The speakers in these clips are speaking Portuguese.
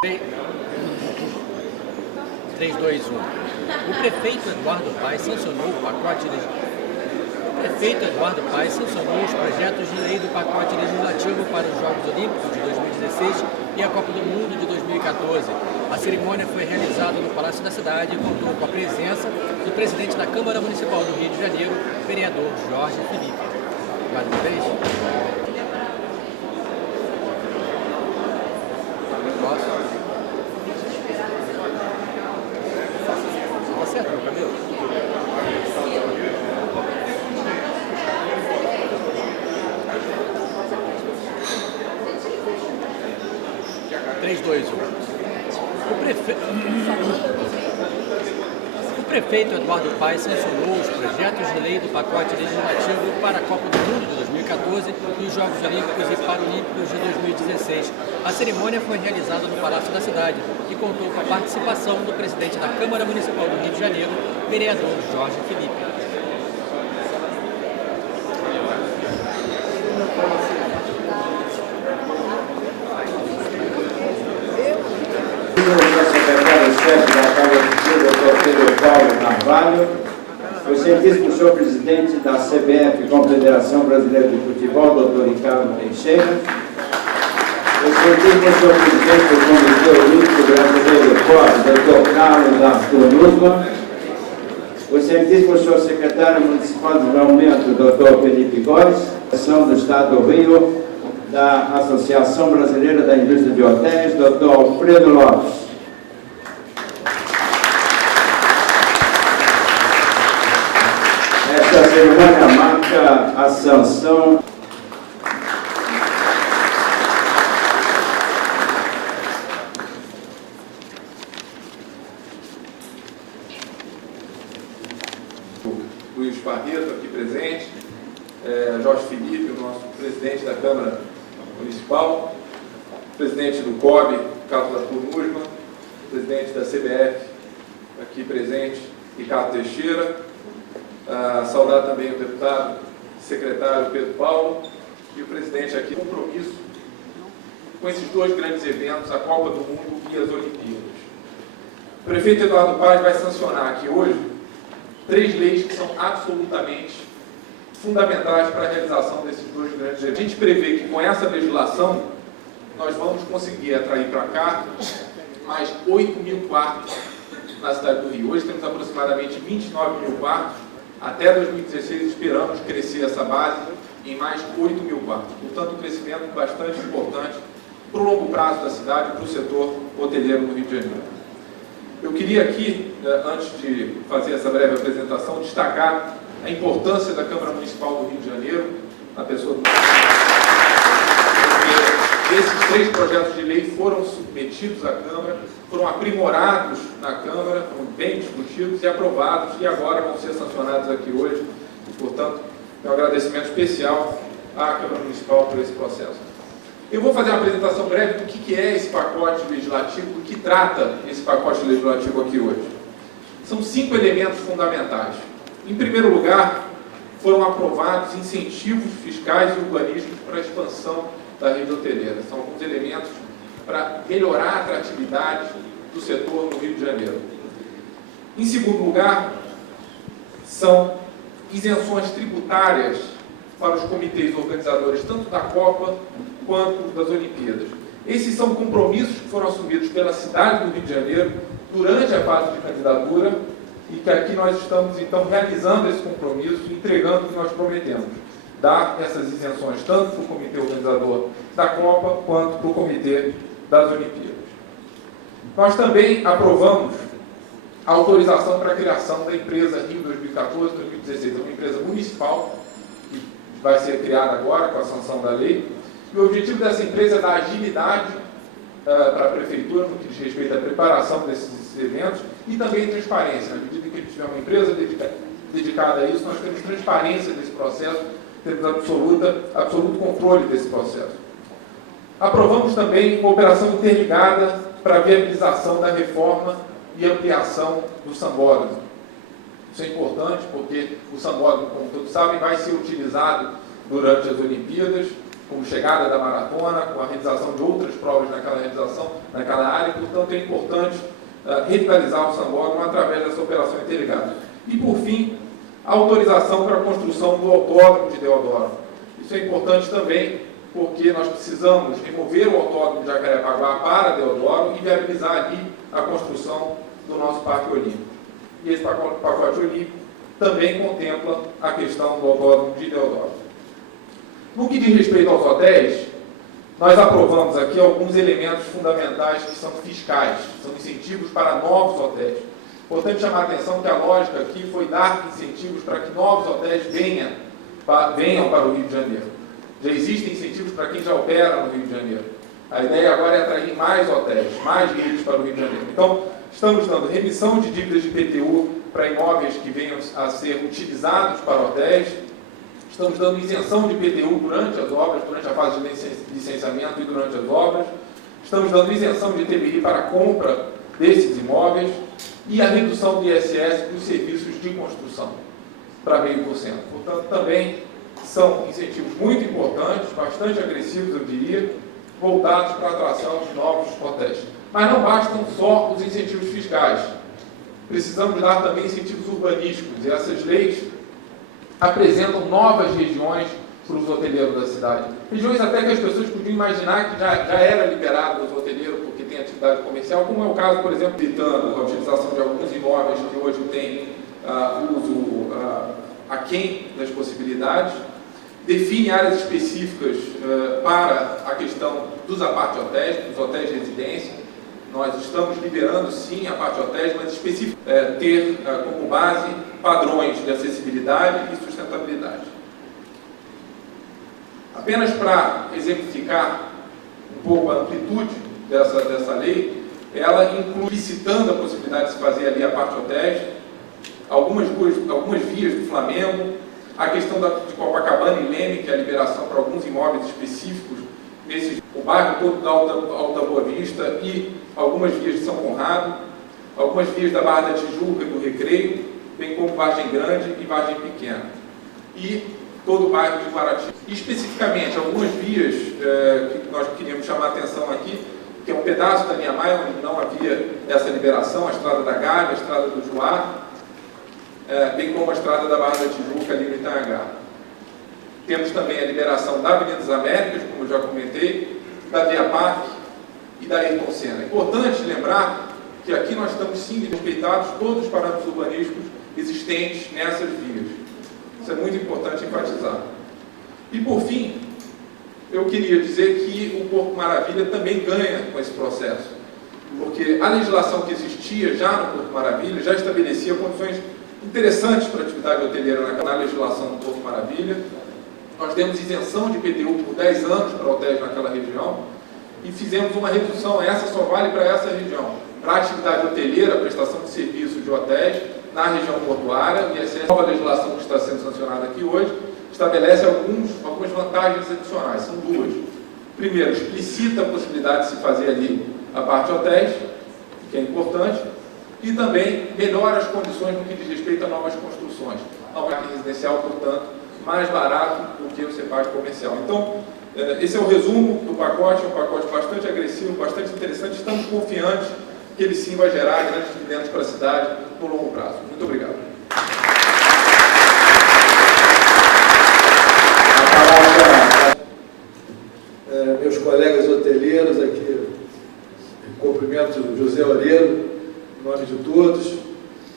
3, 2, 1. O prefeito Eduardo Paes sancionou os projetos de lei do pacote legislativo para os Jogos Olímpicos de 2016 e a Copa do Mundo de 2014. A cerimônia foi realizada no Palácio da Cidade e contou com a presença do presidente da Câmara Municipal do Rio de Janeiro, vereador Jorge Felipe. Mais uma vez. Tá certo, meu cabelo? Três, dois, um. O prefeito Eduardo Paes sancionou os projetos de lei do pacote legislativo para a Copa do Mundo de 2014 e os Jogos Olímpicos e Paralímpicos de 2016. A cerimônia foi realizada no Palácio da Cidade e contou com a participação do presidente da Câmara Municipal do Rio de Janeiro, vereador Jorge Felipe. Secretário-chefe da Casa Civil, Dr. Pedro Paulo Carvalho, o científico senhor presidente da CBF, Confederação Brasileira de Futebol, Dr. Ricardo Teixeira, o científico senhor presidente do Comitê Olímpico Brasileiro, Dr. Carlos Arthur Nussmann, o científico senhor secretário municipal de desenvolvimento, Dr. Felipe Góes, Associação do Estado do Rio, da Associação Brasileira da Indústria de Hotéis, Dr. Alfredo Lopes. Esta cerimônia marca a sanção Luiz Barreto, aqui presente, Jorge Felipe, o nosso presidente da Câmara Municipal, presidente do COB, Carlos Arthur Nussmann, presidente da CBF, aqui presente, Ricardo Teixeira, saudar também o deputado secretário Pedro Paulo e o presidente aqui, compromisso com esses dois grandes eventos, a Copa do Mundo e as Olimpíadas. O prefeito Eduardo Paes vai sancionar aqui hoje 3 leis que são absolutamente fundamentais para a realização desses dois grandes eventos. A gente prevê que com essa legislação nós vamos conseguir atrair para cá mais 8 mil quartos na cidade do Rio. Hoje temos aproximadamente 29 mil quartos. Até 2016 esperamos crescer essa base em mais 8 mil quartos. Portanto, um crescimento bastante importante para o longo prazo da cidade e para o setor hoteleiro no Rio de Janeiro. Eu queria aqui, antes de fazer essa breve apresentação, destacar a importância da Câmara Municipal do Rio de Janeiro, na pessoa do... Porque esses 3 projetos de lei foram submetidos à Câmara, foram aprimorados na Câmara, foram bem discutidos e aprovados, e agora vão ser sancionados aqui hoje. E, portanto, um agradecimento especial à Câmara Municipal por esse processo. Eu vou fazer uma apresentação breve do que é esse pacote legislativo, do que trata esse pacote legislativo aqui hoje. São 5 elementos fundamentais. Em primeiro lugar, foram aprovados incentivos fiscais e urbanísticos para a expansão da rede hoteleira. São alguns elementos para melhorar a atratividade do setor no Rio de Janeiro. Em segundo lugar, são isenções tributárias para os comitês organizadores, tanto da Copa quanto das Olimpíadas. Esses são compromissos que foram assumidos pela cidade do Rio de Janeiro durante a fase de candidatura e que aqui nós estamos, então, realizando esse compromisso e entregando o que nós prometemos. Dar essas isenções tanto para o comitê organizador da Copa quanto para o comitê das Olimpíadas. Nós também aprovamos a autorização para a criação da empresa Rio 2014-2016, uma empresa municipal que vai ser criada agora com a sanção da lei. E o objetivo dessa empresa é dar agilidade para a Prefeitura no que diz respeito à preparação desses eventos e também transparência. Na medida que a gente tiver uma empresa dedicada a isso, nós temos transparência desse processo, temos absoluto controle desse processo. Aprovamos também uma operação interligada para a viabilização da reforma e ampliação do sambódromo. Isso é importante porque o sambódromo, como todos sabem, vai ser utilizado durante as Olimpíadas como chegada da maratona, com a realização de outras provas naquela área, portanto é importante revitalizar o sambódromo através dessa operação interligada. E por fim, a autorização para a construção do autódromo de Deodoro. Isso é importante também, porque nós precisamos remover o autódromo de Jacarepaguá para Deodoro e viabilizar ali a construção do nosso Parque Olímpico. E esse pacote olímpico também contempla a questão do autódromo de Deodoro. No que diz respeito aos hotéis, nós aprovamos aqui alguns elementos fundamentais que são fiscais, são incentivos para novos hotéis. Importante chamar a atenção que a lógica aqui foi dar incentivos para que novos hotéis venham para o Rio de Janeiro. Já existem incentivos para quem já opera no Rio de Janeiro. A ideia agora é atrair mais hotéis, mais redes para o Rio de Janeiro. Então, estamos dando remissão de dívidas de IPTU para imóveis que venham a ser utilizados para hotéis. Estamos dando isenção de IPTU durante as obras, durante a fase de licenciamento e durante as obras. Estamos dando isenção de ITBI para a compra desses imóveis e a redução de ISS para os serviços de construção para 0,5%. Portanto, também são incentivos muito importantes, bastante agressivos, eu diria, voltados para a atração de novos hotéis. Mas não bastam só os incentivos fiscais. Precisamos dar também incentivos urbanísticos, e essas leis apresentam novas regiões para os hoteleiros da cidade. Regiões até que as pessoas podiam imaginar que já era liberado os hoteleiros porque tem atividade comercial, como é o caso, por exemplo, evitando a utilização de alguns imóveis que hoje têm uso aquém das possibilidades. Define áreas específicas para a questão dos apart-hotéis, dos hotéis de residência. Nós estamos liberando, sim, apart-hotéis, mas específico ter como base padrões de acessibilidade e sustentabilidade. Apenas para exemplificar um pouco a amplitude dessa lei, ela inclui, citando a possibilidade de se fazer ali apart-hotéis, algumas vias do Flamengo, a questão de Copacabana e Leme, que é a liberação para alguns imóveis específicos, o bairro todo da Alta Boa Vista e algumas vias de São Conrado, algumas vias da Barra da Tijuca e do Recreio, bem como Vargem Grande e Vargem Pequena. E todo o bairro de Guaratiba. E, especificamente, algumas vias que nós queríamos chamar a atenção aqui, que é um pedaço da linha Maia, onde não havia essa liberação, a Estrada da Gávea, a Estrada do Juá, bem como a Estrada da Barra da Tijuca, ali no Itanhangá. Temos também a liberação da Avenida das Américas, como eu já comentei, da Via Parque e da Ayrton Senna. É importante lembrar que aqui nós estamos, sim, respeitados todos os parâmetros urbanísticos existentes nessas vias. Isso é muito importante enfatizar. E, por fim, eu queria dizer que o Porto Maravilha também ganha com esse processo, porque a legislação que existia já no Porto Maravilha já estabelecia condições interessantes para a atividade hoteleira na legislação do Porto Maravilha. Nós demos isenção de IPTU por 10 anos para hotéis naquela região e fizemos uma redução, essa só vale para essa região, para a atividade hoteleira, prestação de serviços de hotéis na região portuária, e essa nova legislação que está sendo sancionada aqui hoje estabelece algumas vantagens adicionais, são duas. Primeiro, explicita a possibilidade de se fazer ali a parte hotéis, que é importante, e também melhora as condições no que diz respeito a novas construções. A marca residencial, portanto, mais barato do que o CEPAC comercial. Então, esse é o resumo do pacote, um pacote bastante agressivo, bastante interessante. Estamos confiantes que ele sim vai gerar grandes dividendos para a cidade no longo prazo. Muito obrigado. Meus colegas hoteleiros aqui, cumprimento o José Oreiro, em nome de todos,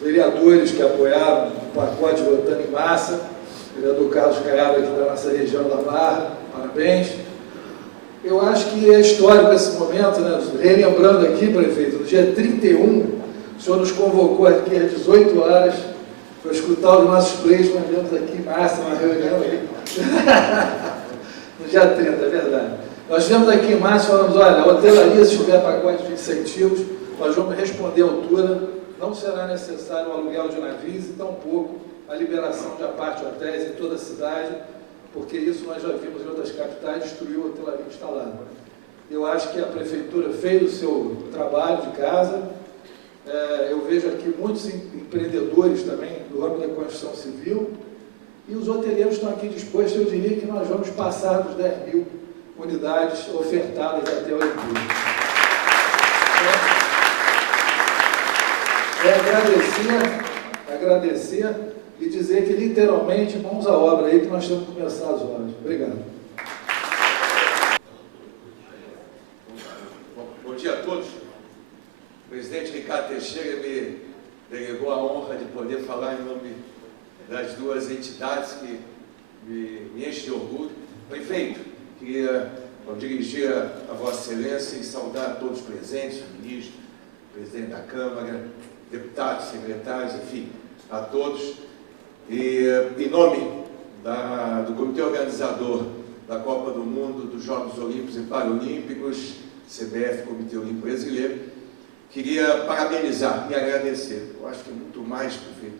vereadores que apoiaram o pacote votando em massa, vereador Carlos Caiado aqui da nossa região da Barra, parabéns. Eu acho que é histórico esse momento, né? Relembrando aqui, prefeito, no dia 31, o senhor nos convocou aqui às 18 horas para escutar os nossos pleitos, nós vemos aqui em massa, uma reunião aí. No dia 30, é verdade. Nós vemos aqui em março e falamos, olha, a hotelaria, se tiver pacote de incentivos, nós vamos responder à altura, não será necessário o aluguel de navios e tampouco a liberação de apart-hotéis em toda a cidade, porque isso nós já vimos em outras capitais, destruiu a hotelaria instalada. Eu acho que a prefeitura fez o seu trabalho de casa, eu vejo aqui muitos empreendedores também do ramo da construção civil, e os hoteleiros estão aqui dispostos, eu diria que nós vamos passar dos 10 mil unidades ofertadas até a Olimpíada. Agradecer e dizer que, literalmente, mãos à obra aí, que nós temos que começar as obras. Obrigado. Bom dia a todos. O presidente Ricardo Teixeira me delegou a honra de poder falar em nome das duas entidades que me enchem de orgulho. Prefeito, queria, ao dirigir a Vossa Excelência e saudar todos os presentes, o ministro, o presidente da Câmara, deputados, secretários, enfim, a todos. E, em nome do Comitê Organizador da Copa do Mundo, dos Jogos Olímpicos e Paralímpicos, CBF, Comitê Olímpico Brasileiro, queria parabenizar e agradecer. Eu acho que muito mais, prefeito,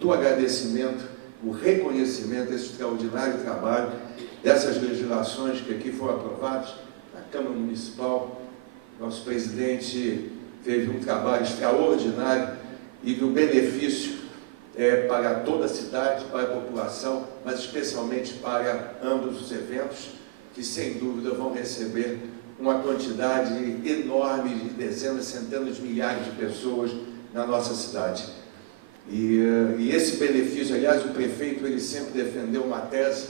do agradecimento, o reconhecimento desse extraordinário trabalho, dessas legislações que aqui foram aprovadas na Câmara Municipal. Nosso presidente teve um trabalho extraordinário e o benefício para toda a cidade, para a população, mas especialmente para ambos os eventos, que sem dúvida vão receber uma quantidade enorme de dezenas, centenas de milhares de pessoas na nossa cidade. E esse benefício, aliás, o prefeito ele sempre defendeu uma tese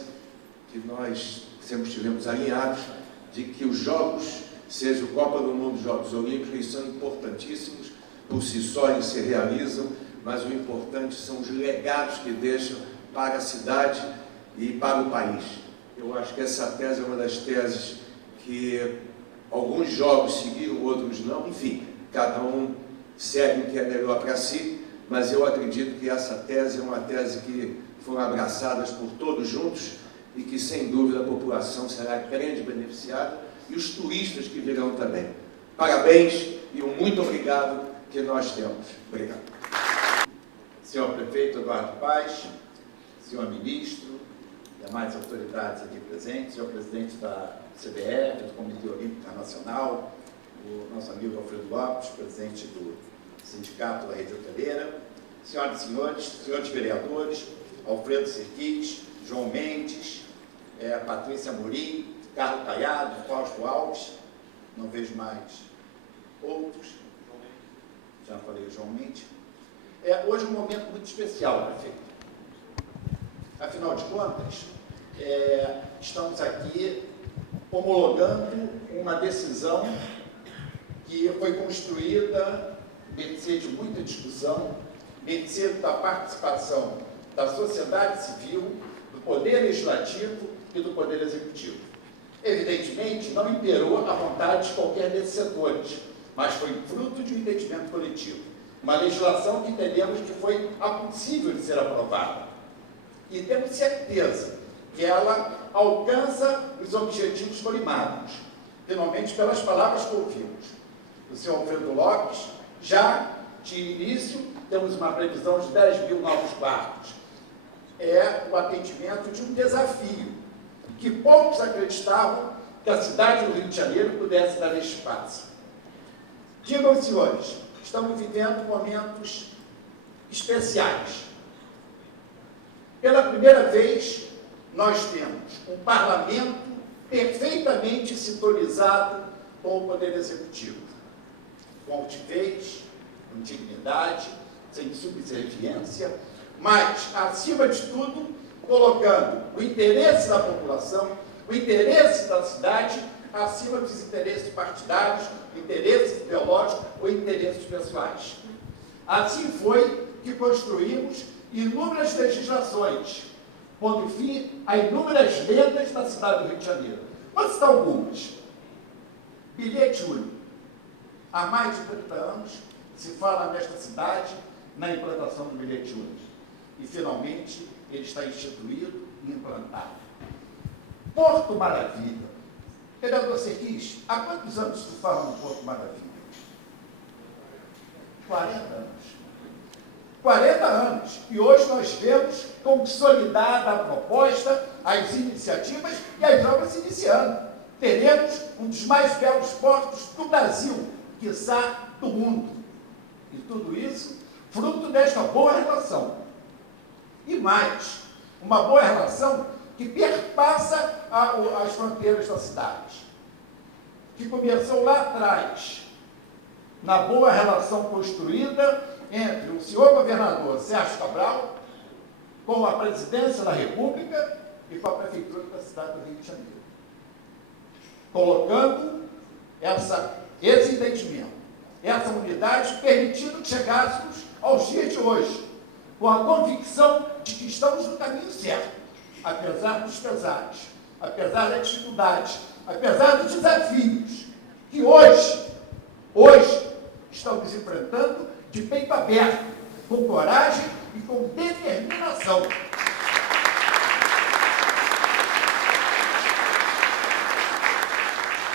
que nós sempre estivemos alinhados, de que os Jogos, seja o Copa do Mundo, os Jogos Olímpicos, eles são importantíssimos, por si só eles se realizam, mas o importante são os legados que deixam para a cidade e para o país. Eu acho que essa tese é uma das teses que alguns jogos seguiram, outros não, enfim, cada um segue o que é melhor para si, mas eu acredito que essa tese é uma tese que foram abraçadas por todos juntos e que, sem dúvida, a população será grande beneficiada e os turistas que virão também. Parabéns e um muito obrigado que nós temos. Obrigado. Senhor Prefeito Eduardo Paes, senhor Ministro, demais autoridades aqui presentes, senhor Presidente da CBF, do Comitê Olímpico Internacional, o nosso amigo Alfredo Lopes, Presidente do Sindicato da Rede Hoteleira, senhoras e senhores vereadores, Alfredo Serquis, João Mendes, Patrícia Amorim, Carlos Caiado, Fausto Alves, não vejo mais outros, já falei João Mendes. Hoje é um momento muito especial, prefeito. Afinal de contas, estamos aqui homologando uma decisão que foi construída, mercê de muita discussão, mercê da participação da sociedade civil, do Poder Legislativo e do Poder Executivo. Evidentemente, não imperou a vontade de qualquer desses setores, mas foi fruto de um entendimento coletivo. Uma legislação que entendemos que foi possível de ser aprovada. E temos certeza que ela alcança os objetivos colimados, finalmente pelas palavras que ouvimos. O senhor Alfredo Lopes, já de início, temos uma previsão de 10 mil novos quartos. É o atendimento de um desafio, que poucos acreditavam que a cidade do Rio de Janeiro pudesse dar este passo. Digam, senhores, estamos vivendo momentos especiais. Pela primeira vez, nós temos um parlamento perfeitamente sintonizado com o Poder Executivo, com altivez, com dignidade, sem subserviência, mas, acima de tudo, colocando o interesse da população, o interesse da cidade, acima dos interesses partidários, interesses ideológicos ou interesses pessoais. Assim foi que construímos inúmeras legislações, pondo fim a inúmeras lendas da cidade do Rio de Janeiro. Vou citar algumas. Bilhete único. Há mais de 30 anos se fala nesta cidade na implantação do bilhete único. E, finalmente, ele está instituído e implantado. Porto Maravilha. Vereador Serquis, há quantos anos se fala no Porto Maravilha? 40 anos. 40 anos. E hoje nós vemos consolidada a proposta, as iniciativas e as obras se iniciando. Teremos um dos mais belos portos do Brasil, quiçá do mundo. E tudo isso fruto desta boa relação. E mais, uma boa relação que perpassa as fronteiras da cidade, que começou lá atrás, na boa relação construída entre o senhor governador Sérgio Cabral, com a presidência da República e com a prefeitura da cidade do Rio de Janeiro, colocando esse entendimento, essa unidade, permitindo que chegássemos aos dias de hoje, com a convicção de que estamos no caminho certo, apesar dos pesares, apesar das dificuldades, apesar dos desafios que hoje estamos enfrentando de peito aberto, com coragem e com determinação.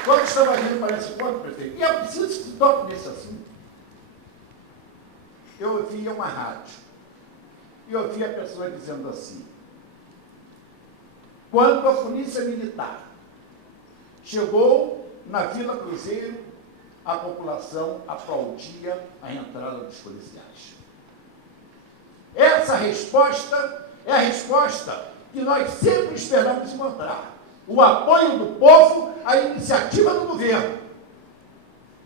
Quando estava vindo para esse ponto, prefeito, e é preciso que se toque nesse assunto, eu ouvia uma rádio, e ouvia a pessoa dizendo assim: quando a polícia militar chegou na Vila Cruzeiro, a população aplaudia a entrada dos policiais. Essa resposta é a resposta que nós sempre esperamos encontrar. O apoio do povo à iniciativa do governo,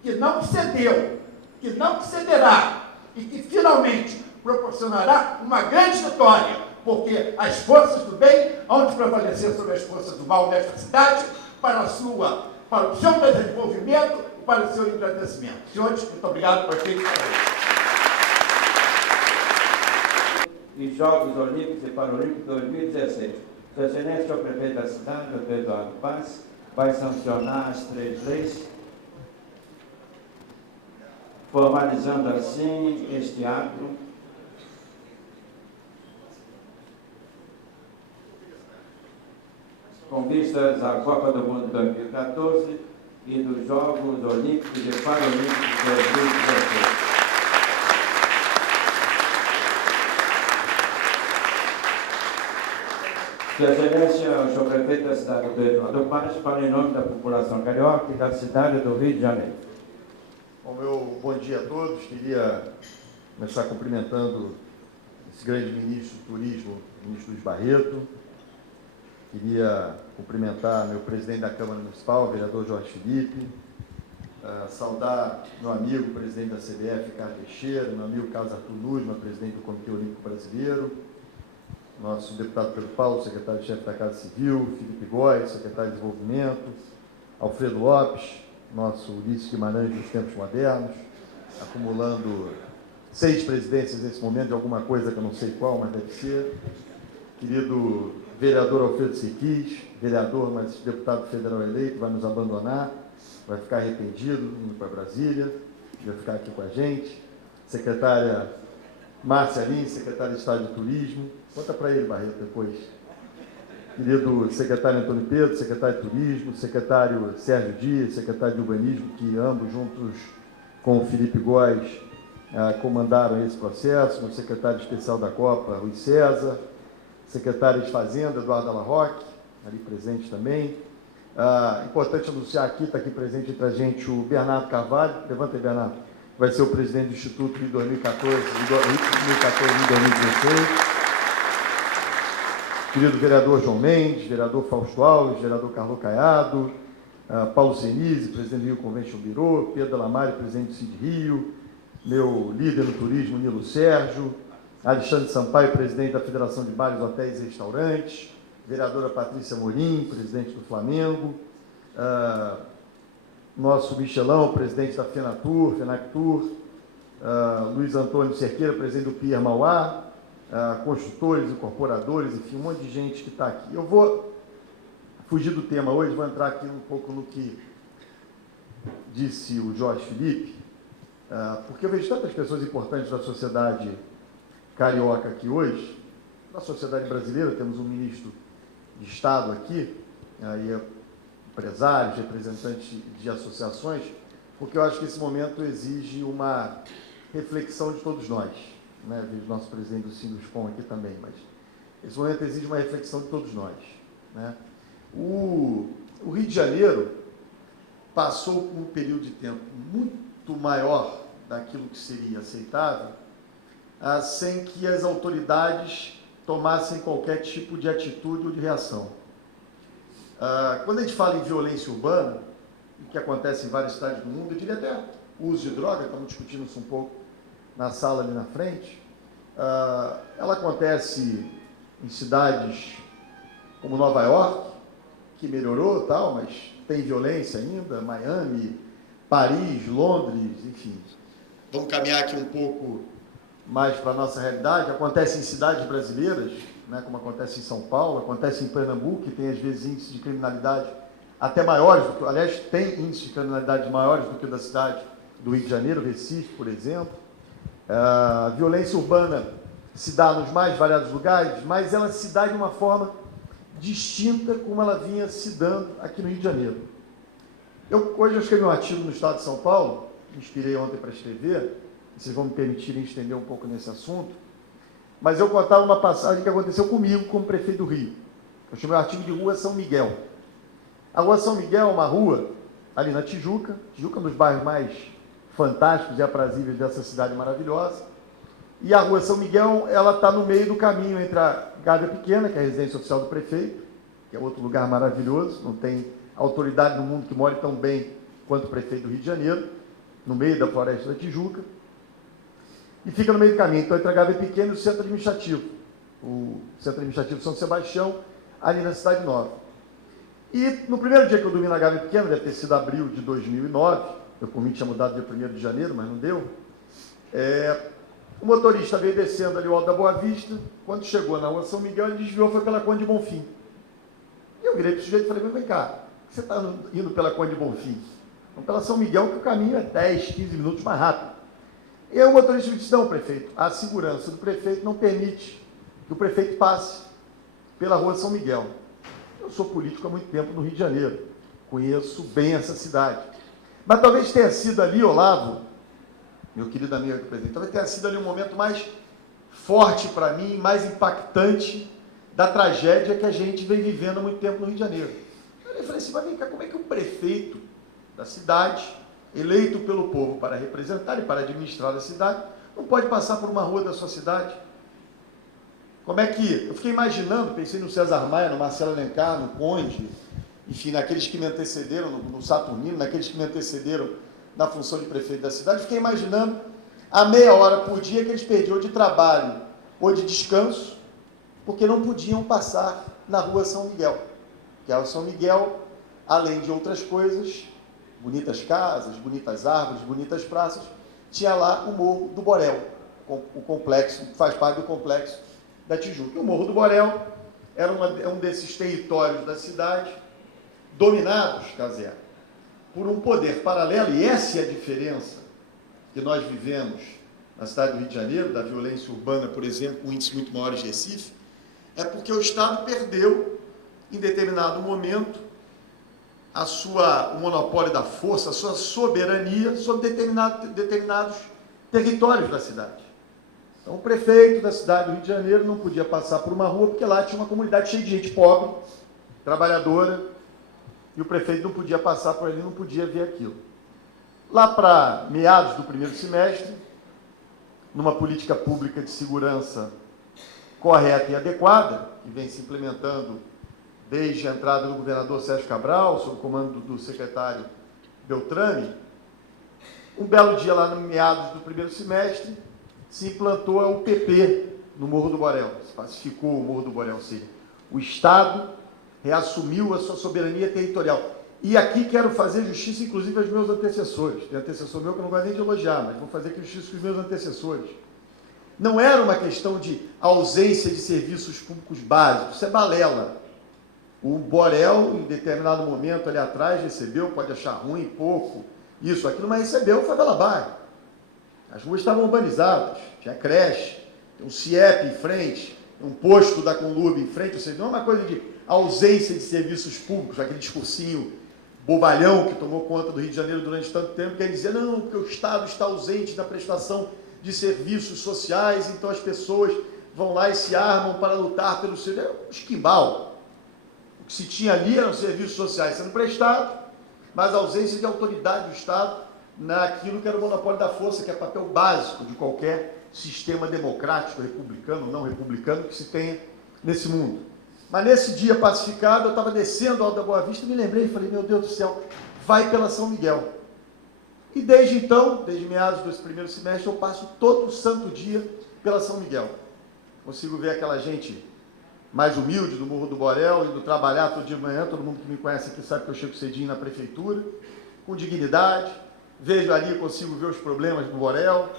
que não cedeu, que não cederá e que finalmente proporcionará uma grande vitória, porque as forças do bem hão de prevalecer sobre as forças do mal nesta cidade para o seu desenvolvimento, para o seu engrandecimento. Senhores, muito obrigado por ter E Jogos Olímpicos e Paralímpicos 2016. Sua Excelência, o prefeito da cidade, doutor Eduardo Paz, vai sancionar as 3 leis, formalizando assim este ato com vistas à Copa do Mundo 2014 e dos Jogos Olímpicos e Paralímpicos 2016. Sua Excelência, o senhor prefeito da cidade do Eduardo Paz, fala em nome da população carioca e da cidade do Rio de Janeiro. Bom, meu bom dia a todos. Queria começar cumprimentando esse grande ministro do Turismo, ministro Luiz Barreto. Queria cumprimentar meu presidente da Câmara Municipal, o vereador Jorge Felipe. Saudar meu amigo, presidente da CBF, Ricardo Teixeira, meu amigo Carlos Arthur Nunes, presidente do Comitê Olímpico Brasileiro. Nosso deputado Pedro Paulo, secretário-chefe da Casa Civil, Felipe Góes, secretário de Desenvolvimento, Alfredo Lopes, nosso Ulisses Guimarães dos tempos modernos, acumulando 6 presidências nesse momento, de alguma coisa que eu não sei qual, mas deve ser. Querido vereador Alfredo Siquis, vereador, mas deputado federal eleito, vai nos abandonar, vai ficar arrependido, indo para Brasília, vai ficar aqui com a gente. Secretária Márcia Lins, secretária de Estado de Turismo. Conta para ele, Barreto, depois. Querido secretário Antônio Pedro, secretário de Turismo, secretário Sérgio Dias, secretário de Urbanismo, que ambos, juntos com o Felipe Góes, comandaram esse processo, o secretário especial da Copa, Rui César, secretário de Fazenda, Eduardo Alarroque, ali presente também. Importante anunciar aqui, está aqui presente entre a gente o Bernardo Carvalho. Levanta aí, Bernardo. Vai ser o presidente do Instituto de 2014 e 2016. Querido vereador João Mendes, vereador Fausto Alves, vereador Carlos Caiado, Paulo Senise, presidente do Rio Convention Bureau, Pedro Lamari, presidente do CID Rio, meu líder no turismo, Nilo Sérgio, Alexandre Sampaio, presidente da Federação de Bares, Hotéis e Restaurantes, vereadora Patrícia Morim, presidente do Flamengo, nosso Michelão, presidente da FENATUR, Luiz Antônio Cerqueira, presidente do Pier Mauá, construtores, incorporadores, enfim, um monte de gente que está aqui. Eu vou fugir do tema hoje, vou entrar aqui um pouco no que disse o Jorge Felipe, porque eu vejo tantas pessoas importantes da sociedade carioca aqui hoje. Na sociedade brasileira temos um ministro de Estado aqui, aí empresários, representantes de associações, porque eu acho que esse momento exige uma reflexão de todos nós. Né? Vejo o nosso presidente do Sinduspom aqui também, mas esse momento exige uma reflexão de todos nós. Né? O Rio de Janeiro passou por um período de tempo muito maior daquilo que seria aceitável, sem que as autoridades tomassem qualquer tipo de atitude ou de reação. Quando a gente fala em violência urbana, o que acontece em várias cidades do mundo, eu diria até uso de droga, estamos discutindo isso um pouco na sala ali na frente, ela acontece em cidades como Nova York, que melhorou, tal, mas tem violência ainda, Miami, Paris, Londres, enfim. Vamos caminhar aqui um pouco mais para a nossa realidade. Acontece em cidades brasileiras, né, como acontece em São Paulo, acontece em Pernambuco, que tem às vezes índices de criminalidade até maiores, aliás, tem índices de criminalidade maiores do que o da cidade do Rio de Janeiro, Recife, por exemplo. A violência urbana se dá nos mais variados lugares, mas ela se dá de uma forma distinta como ela vinha se dando aqui no Rio de Janeiro. Hoje eu escrevi um artigo no Estado de São Paulo, me inspirei ontem para escrever, vocês vão me permitirem estender um pouco nesse assunto, mas eu contava uma passagem que aconteceu comigo como prefeito do Rio. Eu chamei o artigo de Rua São Miguel. A Rua São Miguel é uma rua ali na Tijuca, Tijuca é um dos bairros mais fantásticos e aprazíveis dessa cidade maravilhosa, e a Rua São Miguel, ela está no meio do caminho entre a Gávea Pequena, que é a residência oficial do prefeito, que é outro lugar maravilhoso, não tem autoridade no mundo que more tão bem quanto o prefeito do Rio de Janeiro, no meio da Floresta da Tijuca, e fica no meio do caminho, então entre a Gávea Pequena e o centro administrativo São Sebastião, ali na Cidade Nova. E no primeiro dia que eu dormi na Gávea Pequena, deve ter sido abril de 2009, eu por mim tinha mudado dia 1º de janeiro, mas não deu, o motorista veio descendo ali o Alto da Boa Vista, quando chegou na Rua São Miguel, ele desviou, foi pela Conde de Bonfim. E eu virei para o sujeito e falei, vem cá, você está indo pela Conde de Bonfim? Vamos pela São Miguel, que o caminho é 10, 15 minutos mais rápido. E aí o motorista disse, não, prefeito, a segurança do prefeito não permite que o prefeito passe pela Rua São Miguel. Eu sou político há muito tempo no Rio de Janeiro, conheço bem essa cidade. Mas talvez tenha sido ali, Olavo, meu querido amigo aqui presente, talvez tenha sido ali um momento mais forte para mim, mais impactante da tragédia que a gente vem vivendo há muito tempo no Rio de Janeiro. Eu falei assim, mas vem cá, como é que o prefeito da cidade, eleito pelo povo para representar e para administrar a cidade, não pode passar por uma rua da sua cidade? Como é que... Eu fiquei imaginando, pensei no César Maia, no Marcelo Alencar, no Conde, enfim, naqueles que me antecederam, no Saturnino, naqueles que me antecederam na função de prefeito da cidade, fiquei imaginando a meia hora por dia que eles perdiam de trabalho ou de descanso, porque não podiam passar na Rua São Miguel. Que a Rua São Miguel, além de outras coisas, bonitas casas, bonitas árvores, bonitas praças, tinha lá o Morro do Borel, o complexo, que faz parte do complexo da Tijuca. O Morro do Borel era um desses territórios da cidade dominados, Cazé, por um poder paralelo, e essa é a diferença que nós vivemos na cidade do Rio de Janeiro, da violência urbana, por exemplo, com um índice muito maior de Recife, é porque o Estado perdeu, em determinado momento, o monopólio da força, a sua soberania sobre determinados territórios da cidade. Então, o prefeito da cidade do Rio de Janeiro não podia passar por uma rua, porque lá tinha uma comunidade cheia de gente pobre, trabalhadora, e o prefeito não podia passar por ali, não podia ver aquilo. Lá para meados do primeiro semestre, numa política pública de segurança correta e adequada, que vem se implementando desde a entrada do governador Sérgio Cabral, sob o comando do secretário Beltrame, um belo dia lá no meados do primeiro semestre, se implantou a UPP no Morro do Borel, se pacificou o Morro do Borel, ou seja, o Estado reassumiu a sua soberania territorial. E aqui quero fazer justiça, inclusive, aos meus antecessores. Tem antecessor meu que eu não gosto nem de elogiar, mas vou fazer aqui justiça com os meus antecessores. Não era uma questão de ausência de serviços públicos básicos, isso é balela. O Borel, em determinado momento ali atrás, recebeu, pode achar ruim, pouco, isso, aquilo, mas recebeu o Favela Bairro. As ruas estavam urbanizadas, tinha creche, um CIEP em frente, um posto da Conlub em frente, ou seja, não é uma coisa de ausência de serviços públicos, aquele discursinho bobalhão que tomou conta do Rio de Janeiro durante tanto tempo, quer dizer, não, porque o Estado está ausente na prestação de serviços sociais, então as pessoas vão lá e se armam para lutar pelo seu... É um esquimbal. O que se tinha ali eram serviços sociais sendo prestados, mas a ausência de autoridade do Estado naquilo que era o monopólio da força, que é papel básico de qualquer sistema democrático, republicano, não republicano, que se tenha nesse mundo. Mas nesse dia pacificado, eu estava descendo Alto da Boa Vista e me lembrei e falei, meu Deus do céu, vai pela São Miguel. E desde então, desde meados desse primeiro semestre, eu passo todo santo dia pela São Miguel. Consigo ver aquela gente mais humilde do Morro do Borel, indo trabalhar todo dia de manhã, todo mundo que me conhece aqui sabe que eu chego cedinho na prefeitura, com dignidade. Vejo ali, consigo ver os problemas do Borel.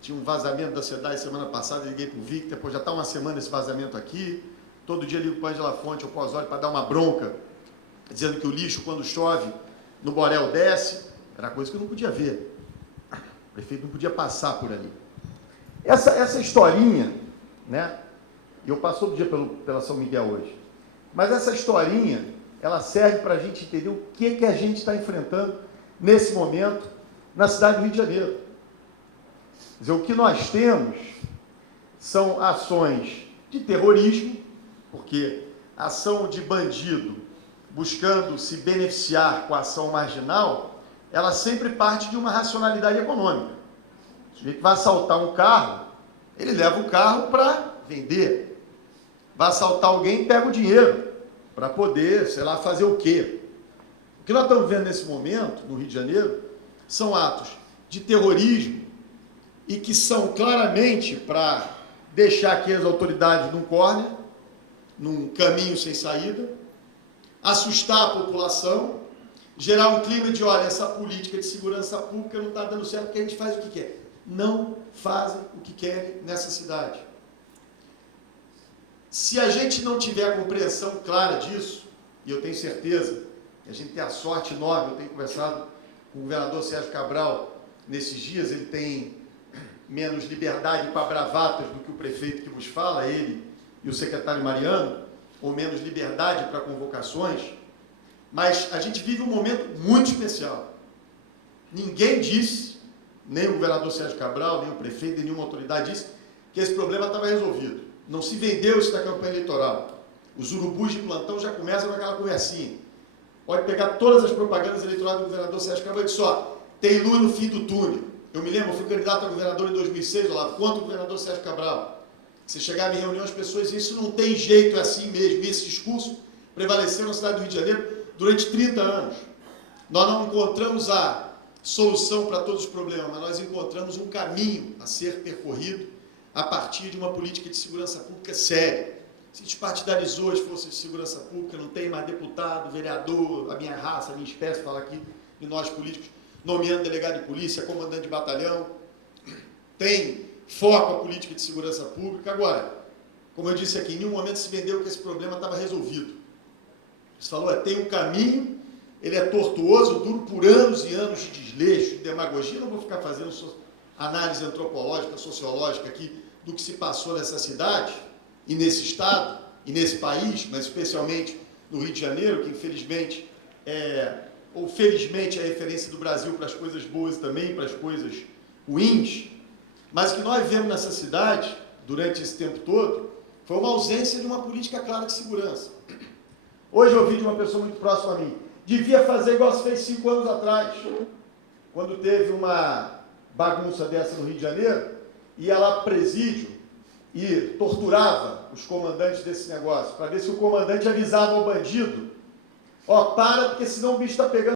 Tinha um vazamento da SEDAI semana passada, liguei para o Victor, depois já está uma semana esse vazamento aqui. Todo dia ligo para a Angela Fonte ou para o Osório para dar uma bronca, dizendo que o lixo, quando chove, no Borel desce. Era coisa que eu não podia ver. O prefeito não podia passar por ali. Essa historinha, né? Eu passo todo dia pela São Miguel hoje. Mas essa historinha, ela serve para a gente entender o que a gente está enfrentando nesse momento na cidade do Rio de Janeiro. Quer dizer, o que nós temos são ações de terrorismo, porque ação de bandido buscando se beneficiar com a ação marginal, ela sempre parte de uma racionalidade econômica. O sujeito vai assaltar um carro, ele leva o carro para vender. Vai assaltar alguém e pega o dinheiro para poder, sei lá, fazer o quê? O que nós estamos vendo nesse momento, no Rio de Janeiro, são atos de terrorismo e que são claramente para deixar aqui as autoridades num córner, num caminho sem saída, assustar a população, gerar um clima de, olha, essa política de segurança pública não está dando certo, porque a gente faz o que quer. Não fazem o que querem nessa cidade. Se a gente não tiver a compreensão clara disso, e eu tenho certeza que a gente tem a sorte enorme, eu tenho conversado com o governador Sérgio Cabral nesses dias, ele tem menos liberdade para bravatas do que o prefeito que vos fala, ele e o secretário Mariano, ou menos liberdade para convocações, mas a gente vive um momento muito especial. Ninguém disse, nem o governador Sérgio Cabral, nem o prefeito, nem nenhuma autoridade disse que esse problema estava resolvido. Não se vendeu isso na campanha eleitoral. Os urubus de plantão já começam com aquela conversinha. Pode pegar todas as propagandas eleitorais do governador Sérgio Cabral e dizer, ó, tem luz no fim do túnel. Eu me lembro, eu fui candidato a governador em 2006, Olavo, contra o governador Sérgio Cabral. Você chegava em reunião, as pessoas diziam, isso não tem jeito, é assim mesmo. E esse discurso prevaleceu na cidade do Rio de Janeiro durante 30 anos. Nós não encontramos a solução para todos os problemas, mas nós encontramos um caminho a ser percorrido a partir de uma política de segurança pública séria. Se despartidarizou as forças de segurança pública, não tem mais deputado, vereador, a minha raça, a minha espécie, fala aqui, e nós políticos, nomeando delegado de polícia, comandante de batalhão, tem foco a política de segurança pública. Agora, como eu disse aqui, em nenhum momento se vendeu que esse problema estava resolvido. Você falou, tem um caminho, ele é tortuoso, duro por anos e anos de desleixo, de demagogia. Eu não vou ficar fazendo análise antropológica, sociológica aqui do que se passou nessa cidade, e nesse estado, e nesse país, mas especialmente no Rio de Janeiro, que infelizmente ou felizmente é a referência do Brasil para as coisas boas também, para as coisas ruins, mas o que nós vemos nessa cidade, durante esse tempo todo, foi uma ausência de uma política clara de segurança. Hoje eu ouvi de uma pessoa muito próxima a mim, devia fazer igual se fez 5 anos atrás, quando teve uma bagunça dessa no Rio de Janeiro, ia lá para o presídio e torturava os comandantes desse negócio, para ver se o comandante avisava ao bandido, ó, para, porque senão o bicho está pegando.